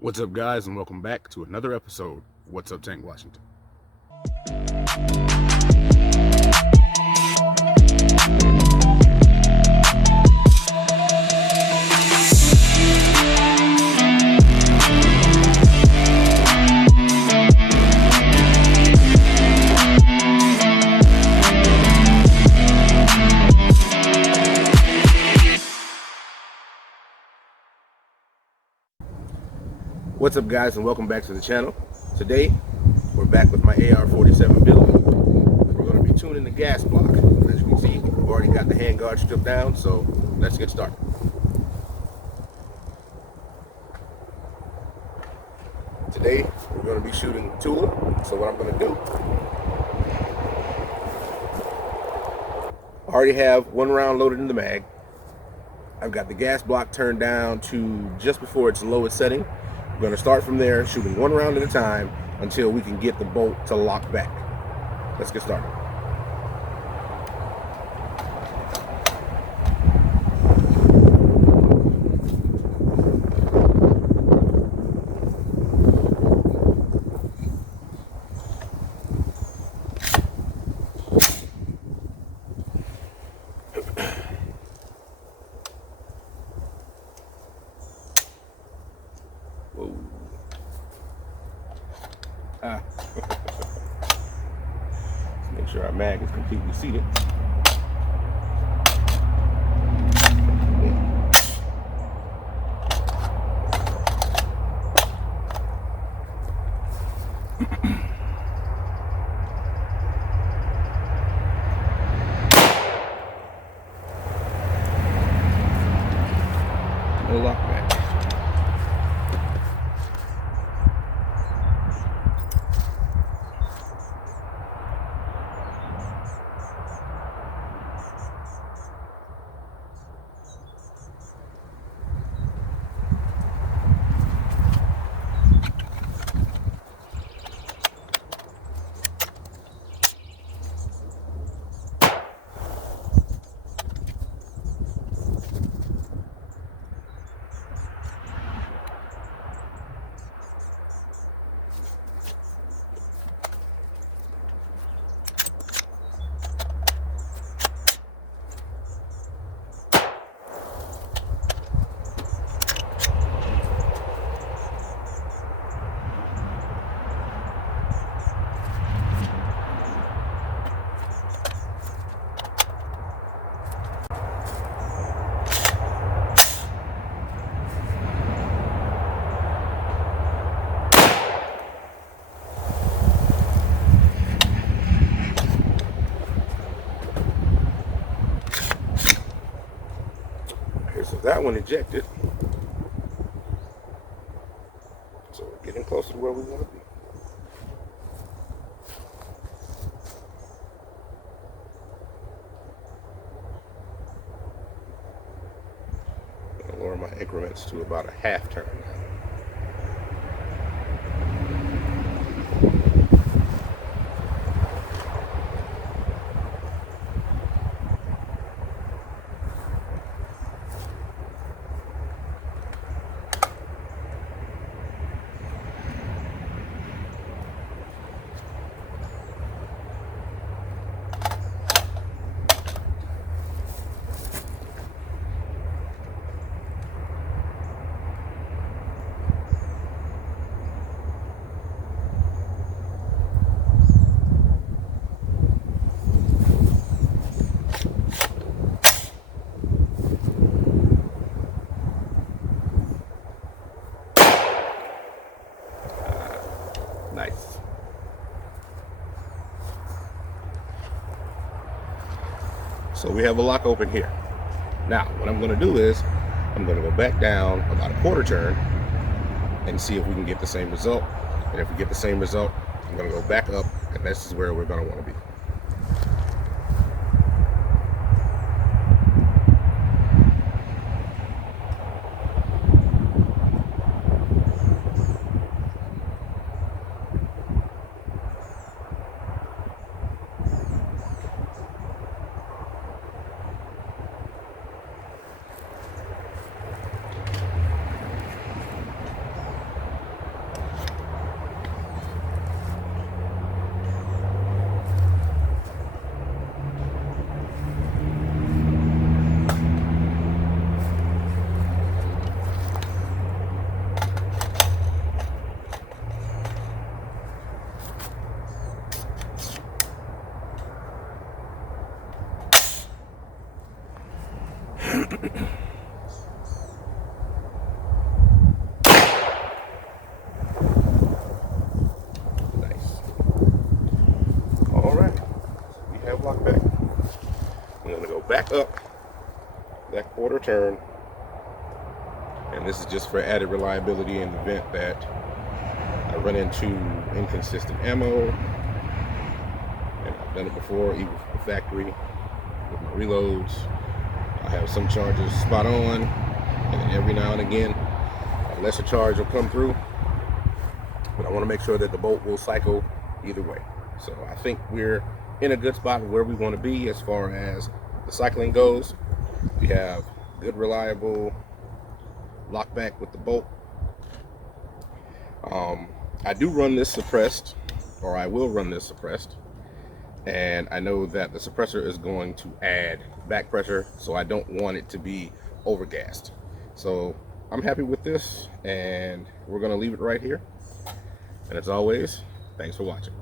What's up, guys, and welcome back to another episode of What's Up, Tank Washington. What's up, guys, and welcome back to the channel. Today, we're back with my AR-47 build. We're going to be tuning the gas block. As you can see, we've already got the handguard stripped down, so let's get started. Today, we're going to be shooting Tula, so what I'm going to do, I already have one round loaded in the mag. I've got the gas block turned down to just before its lowest setting. We're going to start from there, shooting one round at a time until we can get the bolt to lock back. Let's get started. Whoa. Let's make sure our mag is completely seated. No lock back. So that one ejected. So we're getting closer to where we want to be. I'm going to lower my increments to about a half turn now. Nice. So we have a lock open here. Now, what I'm going to do is, I'm going to go back down about a quarter turn and see if we can get the same result. And if we get the same result, I'm going to go back up, and this is where we're going to want to be. back up that quarter turn, and this is just for added reliability in the event that I run into inconsistent ammo. And I've done it before, even from the factory with my reloads. I have some charges spot on, and then every now and again a lesser charge will come through, but I want to make sure that the bolt will cycle either way. So I think we're in a good spot where we want to be as far as the cycling goes. We have good reliable lock back with the bolt. I do run this suppressed, or I will run this suppressed, and I know that the suppressor is going to add back pressure, so I don't want it to be overgassed. So I'm happy with this, and we're going to leave it right here. And as always, thanks for watching.